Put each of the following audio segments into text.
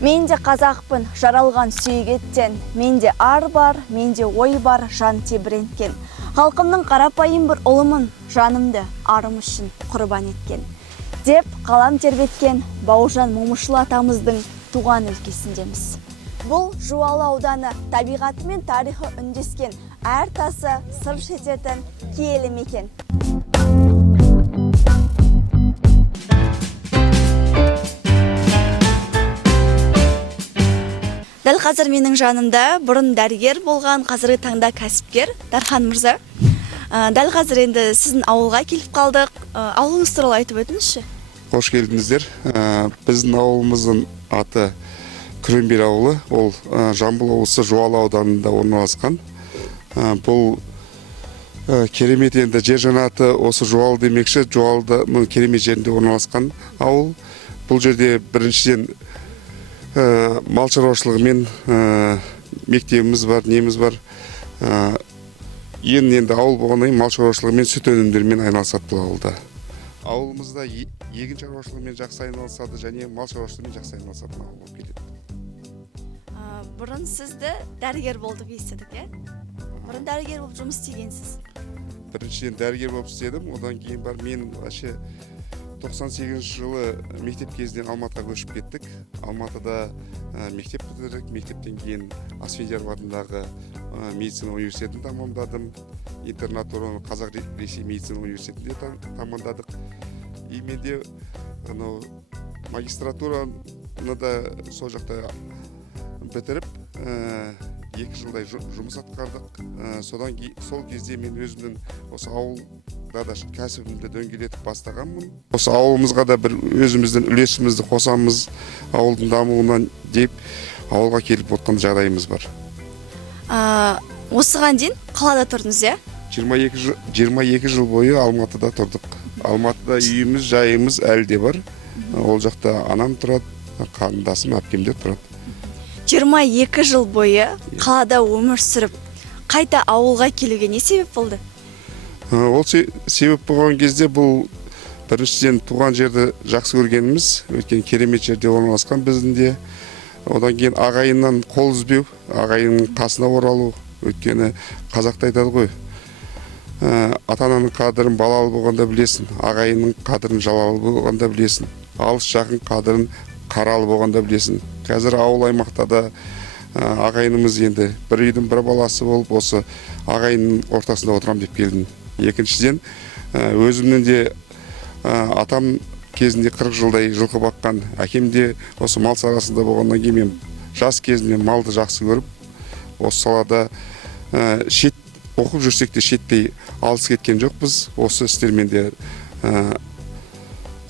Менде қазақпын жаралған сүйгеттен, менде ар бар, менде ой бар, жан тебіренткен. Халқымның қарапайым бір ұлымын, жанымды арым үшін құрбан еткен. Деп қалам тербеткен Бауыржан Момышұлы атамыздың туған өлкесіндеміз. Бұл Жуалы ауданы табиғаты мен тарихы үндескен, әр тасы сыр шертетін киелі мекен. Дәл қазір менің жанымда бұрын дәрігер болған, қазіргі таңда кәсіпкер Дархан мырза. Дәл қазір енді сіздің ауылға келіп қалдық. Ауылыңыз туралы айтып өтіңізші. Қош келдіңіздер. Біздің ауылымыздың аты Күреңбел ауылы. Ол Жамбыл облысы Жуалы ауданында орналасқан. Бұл керемет енді жер жаннаты осы Жуалы демекші. Жуалының керемет жерінде орналасқан ауыл. Бұл жерде біріншіден мал шаруашылығымен мектебіміз бар, неміз бар. Енді ауыл болғаннан кейін мал шаруашылығымен, сүт өнімдерімен айналысады бұл ауылда. Ауылымызда егін шаруашылығымен жақсы айналысады және мал шаруашылығымен жақсы айналысады ауыл болып келеді. Бұрын сізді дәрігер болып естідік, е? Бұрын дәрігер болып жұмыс істегенсіз. Біріншіден дәрігер болып істедім, одан кейін бар мен 98 жылы мектеп кезінен Алматыға көшіп кеттік. Алматыда мектеп бітірдік. Мектептен кейін Асфендияров атындағы медицина университетін тамамдадым. Интернатураны Қазақ Ресей медицина университетінде тамамдадық. И менде магистратураны да сол жақта бітіріп, 2 жылдай жұмыс атқардық. Сол кезде мен өзімнің осы ауылда да кәсібімді дөңгелетіп бастағанмын. Осы ауылымызға да бір өзіміздің үлесімізді қосамыз, ауылдың дамуынан деп ауылға келіп отқан жағдайымыз бар. Осыған дейін қалада тұрдыңыз, е? 22 жыл бойы Алматыда тұрдық. Алматыда үйіміз, жайымыз әлі де бар. Ол жақта анам тұрады, қарындасым, әпкемдер тұрады. 22 жыл бойы қалада өмір сүріп, қайта ауылға келуге не себеп болды? Ол себеп болған кезде бұл біріншіден туған жерді жақсы көргеніміз, өйткені керемет жерде орналасқан біздің де. Одан кейін ағайыннан қол үзбеу, ағайынның қасына оралу, өйткені қазақта айтады ғой, ата-ананың қадірін балалы болғанда білесің, ағайынның қадірін жалалы болғанда білесің, алыс жақын қадірін қаралы болғанда білесің. Қазір ауыл аймақта да ағайынымыз енді бір үйдің бір баласы болып, осы ағайынның ортасында отырам деп келдім. Екіншіден, өзімнің де атам кезінде 40 жылдай жылқы баққан, әкем де осы мал саласында болғаннан кейін мен жас кезімнен малды жақсы көріп, осы салада оқып жүрсек те шеттей алыс кеткен жоқпыз. Осы істермен де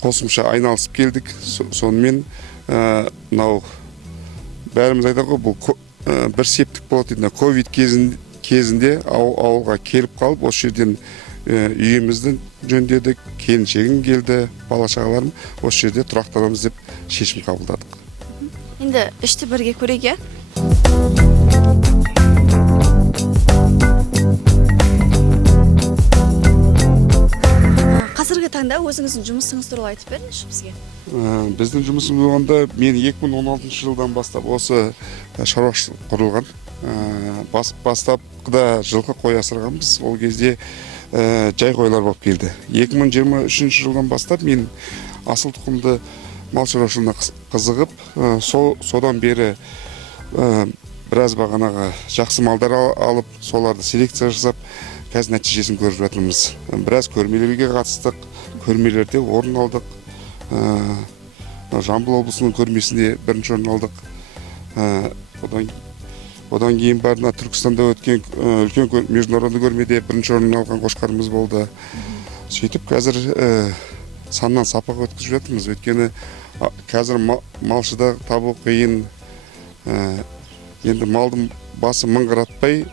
қосымша айналысып келдік. Сонымен бәріміз айтады ғой, бұл бір септік болады дейді. Ковид кезінде ауылға келіп қалып, осы жерден үйімізді жөндедік, келіншегім келді, бала-шағаларым осы жерде тұрақтанамыз деп шешім қабылдадық. Енді ішті бірге көрейік, е? Қазіргі таңда өзіңіздің жұмысыңыз туралы айтып беріңізші бізге. Біздің жұмысымыз болғанда мен 2016 жылдан бастап осы шаруашылық құрылған. Бастапқыда жылқы қой асырағанбыз. Ол кезде жай қойлар болып келді. 2023 жылдан бастап мен асыл тұқымды мал шаруашылығына қызығып, содан бері біраз бағанағы жақсы малдар алып, соларды селекция жасап, қазір нәтижесін көріп жатырмыз. Біраз көрмелерге қатыстық, көрмелерде орын алдық. Жамбыл облысының көрмесінде бірінші орын алдық. Одан кейін барына Түркістанда өткен үлкен международный көрмеде бірінші орын алған қошқарымыз болды. Сөйтіп қазір саннан сапаға өткізіп жатырмыз. Өйткені қазір малшыда табу қиын. Енді малдың басы мыңғыратпай,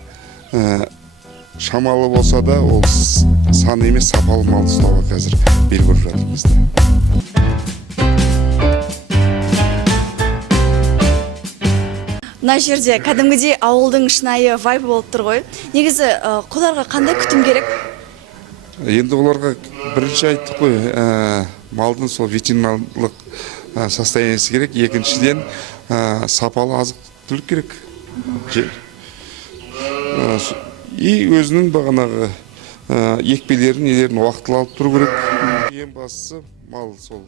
шамалы болса да, ол саны емес, сапалы малды ұстауға қазір бел көріп жатырмыз. Мына жерде кәдімгідей ауылдың шынайы вайбы болып тұр ғой. Негізі қоларға қандай күтім керек? Енді оларға бірінші айттық қой, малдың сол ветеринарлық состояниесі керек. Екіншіден, сапалы азық түлік керек. И өзінің бағанағы екпелерін, нелерін уақытылы алып тұру керек. Ең бастысы мал сол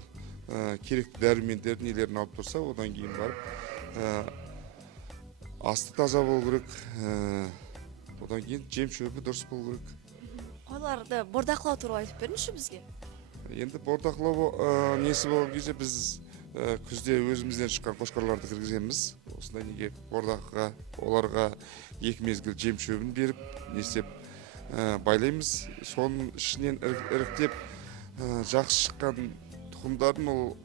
керекті дәрумендерін, нелерін алып тұрса, одан кейін барып асты таза болу керек. Одан кейін жем шөбі дұрыс болу керек. Қойларды бордақылау туралы айтып беріңізші бізге. Енді бордақылау несі болған кезде біз күзде өзімізден шыққан қошқарларды кіргіземіз. Осындай неге бордаққа, оларға 2 мезгіл жем шөбін беріп, нестеп байлаймыз. Соның ішінен іріктеп жақсы шыққан тұқымдарын ол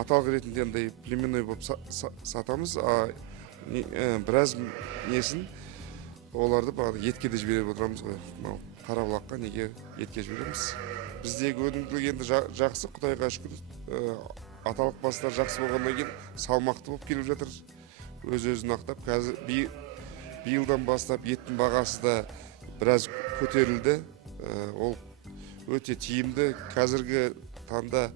аталық ретінде андай племенной болып сатамыз. Біраз несін оларды етке де жіберіп отырамыз ғой. Қарабұлаққа неге етке жібереміз. Біздегі өнімділік енді жақсы, Құдайға шүкір. Аталық бастар жақсы болғаннан кейін салмақты болып келіп жатыр. Өз-өзін ақтап, қазір биылдан бастап еттің бағасы да біраз көтерілді. Ол өте тиімді. Қазіргі таңда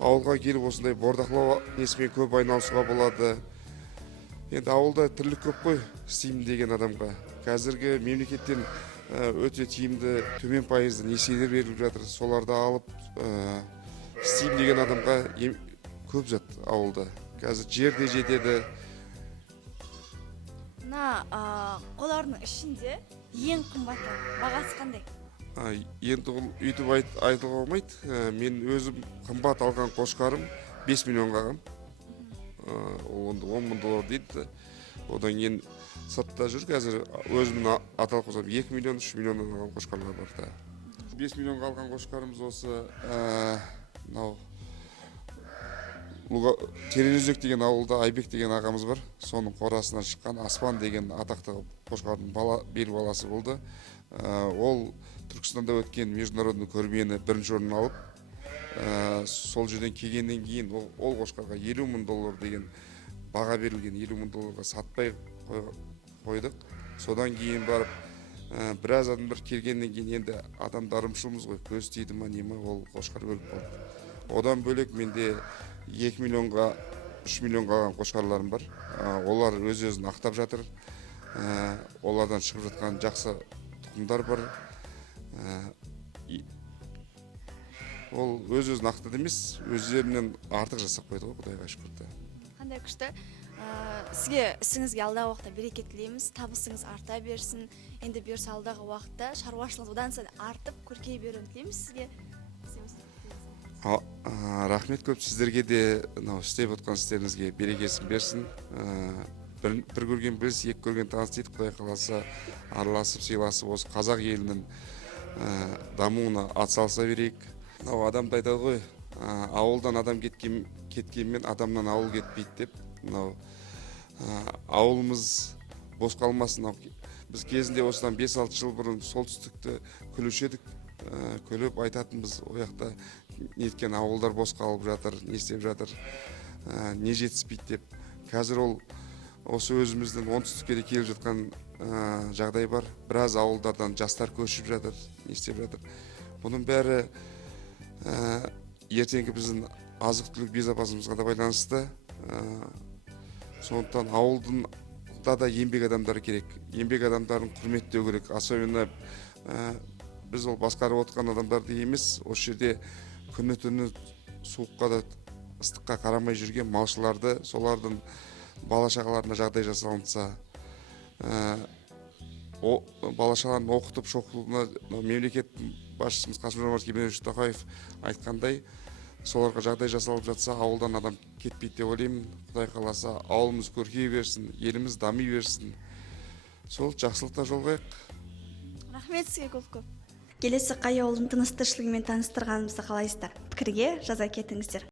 ауылға келіп осындай бордақылау несімен көп айналысуға болады. Енді ауылда тірлік көп қой, істеймін деген адамға. Қазіргі мемлекеттен өте тиімді төмен пайызды несиелер беріліп жатыр. Соларды алып істеймін деген адамға көп зат ауылда. Қазір жер де жетеді. Қойлардың ішінде ең қымбаты бағасы қандай? Енді ол үйтіп айтылға болмайды. Мен өзім қымбат алған қошқарым 5 миллионға алғам. Ол $10 мың дейді. Одан кейін сатта жүр. Қазір өзімнің аталық қосам 2 миллион, 3 миллионнан алған қошқарлар бар да. 5 миллионға алған қошқарымыз осы Терезек деген ауылда Айбек деген ағамыз бар. Соның қорасынан шыққан Аспан деген атақты қошқардың бел баласы болды. Ол Түркістанда өткен международный көрмені бірінші орын алып, сол жерден келгеннен кейін ол қошқарға $50 мың деген баға берілген, $50 мың сатпай қойдық. Содан кейін барып біраз адамдар келгеннен кейін енді адамдарымшылмыз ғой, көз тиді ма не ма, ол қошқар өліп қалды. Одан бөлек менде 2 миллионға, 3 миллионға алған қошқарларым бар. Олар өз-өзін ақтап жатыр. Олардан шығып жатқан жақсы тұқымдар бар. Ол өз-өзін ақтады емес, өздерінен артық жасап қойды ғой, Құдайға шүкір. Қандай күшті. Сізге ісіңізге алдағы уақытта береке тілейміз, табысыңыз арта берсін. Енді бұйырса алдағы уақытта шаруашылығыңыз одан сайын артып, көркейе беруін тілейміз сізге. Рахмет көп, сіздерге де істеп отқан істеріңізге берекесін берсін. Бір көрген білс, екі көрген таныс дейді. Құдай қаласа араласып, сыйласып, осы қазақ елінің дамуына атсалыса берейік. Адамды айтады ғой, ауылдан адам кеткенмен адамнан ауыл кетпейді деп. Ауылымыз бос қалмасын. Біз кезінде осыдан 5-6 жыл бұрын солтүстікті күлуші едік. Көріп айтатынбыз, ояқта неткен ауылдар бос қалып жатыр, не істеп жатыр, не жетіспейді деп. Қазір ол осы өзіміздің оңтүстікке де келіп жатқан жағдай бар. Біраз ауылдардан жастар көшіп жатыр, не істеп жатыр. Бұның бәрі ертеңгі біздің азық-түлік безопасымызға да байланысты. Сондықтан ауылда да еңбек адамдары керек. Еңбек адамдарын құрметтеу керек. Особенно біз ол басқарып отқан адамдарды емес, осы жерде күні-түні суыққа да ыстыққа қарамай жүрген малшыларды, солардың бала-шағаларына жағдай жасалынса, бала-шағаларын оқытып шоқытуына мемлекет басшымыз Қасым-Жомарт Кемелевич Тоқаев айтқандай, соларға жағдай жасалып жатса, ауылдан адам кетпейді деп ойлаймын. Құдай қаласа, ауылымыз көркейе берсін, еліміз дами берсін. Сол жақсылықта жолғайық. Рахмет сізге көп-көп. Келесі қай ауылдың тыныс-тіршілігімен таныстырғанымызды қалайсыздар? Пікірге жаза кетіңіздер.